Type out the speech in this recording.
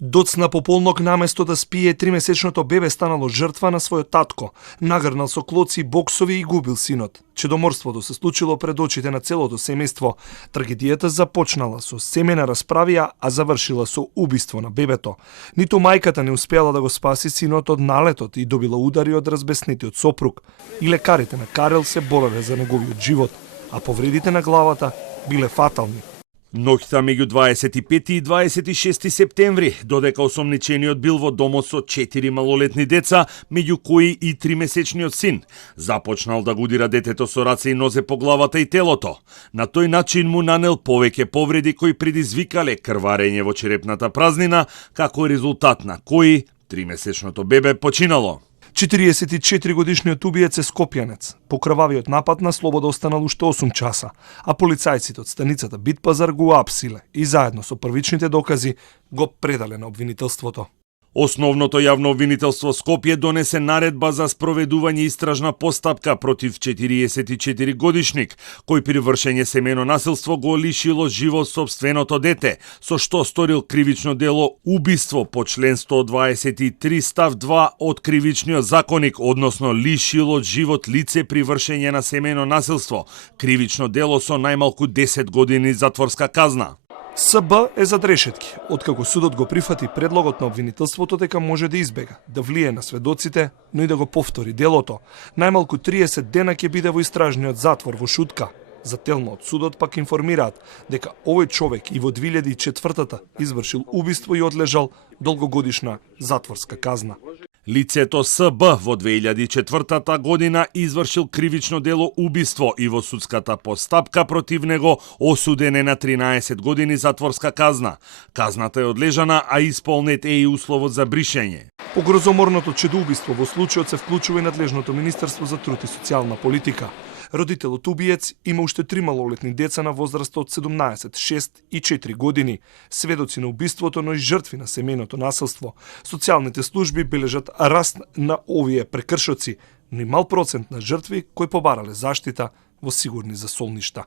Доцна пополнок наместо да спие, 3-месечното бебе станало жртва на својот татко, нагрнал со клоци и боксови и губил синот. Чедоморството се случило пред очите на целото семејство. Трагедијата започнала со семена расправија, а завршила со убиство на бебето. Ниту мајката не успеала да го спаси синот од налетот и добила удари од разбеснетиот сопруг. И лекарите на Карел се бореле за неговиот живот, а повредите на главата биле фатални. Ноќта меѓу 25 и 26 септември, додека осомничениот бил во домот со 4 малолетни деца, меѓу кои и 3-месечниот син, започнал да го удира детето со раце и нозе по главата и телото. На тој начин му нанел повеќе повреди кои предизвикале крварење во черепната празнина, како резултат на кои 3-месечното бебе починало. 44-годишниот убиец е скопјанец. По крвавиот напад на слобода останал уште 8 часа, а полицајците од станицата Битпазар го апсиле и заедно со првичните докази го предале на обвинителството. Основното јавно обвинителство Скопје донесе наредба за спроведување истражна постапка против 44 годишник, кој при вршење семено насилство го лишило живот сопственото дете, со што сторил кривично дело убиство по член 123 став 2 од кривичниот законник, односно лишило живот лице при вршење на семено насилство, кривично дело со најмалку 10 години затворска казна. СБ е зад решетки, откако судот го прифати предлогот на обвинителството дека може да избега, да влие на сведоците, но и да го повтори делото. Најмалку 30 дена ќе биде во истражниот затвор во Шутка. Зателно од судот пак информираат дека овој човек и во 2004-та извршил убиство и одлежал долгогодишна затворска казна. Лицето СБ во 2004 година извршил кривично дело убиство и во судската постапка против него осуден е на 13 години затворска казна. Казната е одлежана, а исполнет е и условот за бришење. По грозоморното чедоубиство во случајот се вклучува и надлежното Министерство за труд и социјална политика. Родителот убиец има уште 3 малолетни деца на возраст од 17, 6 и 4 години, сведоци на убиството, но и жртви на семејното насилство. Социјалните служби бележат раст на овие прекршоци, но и мал процент на жртви кои побарале заштита во сигурни засолништа.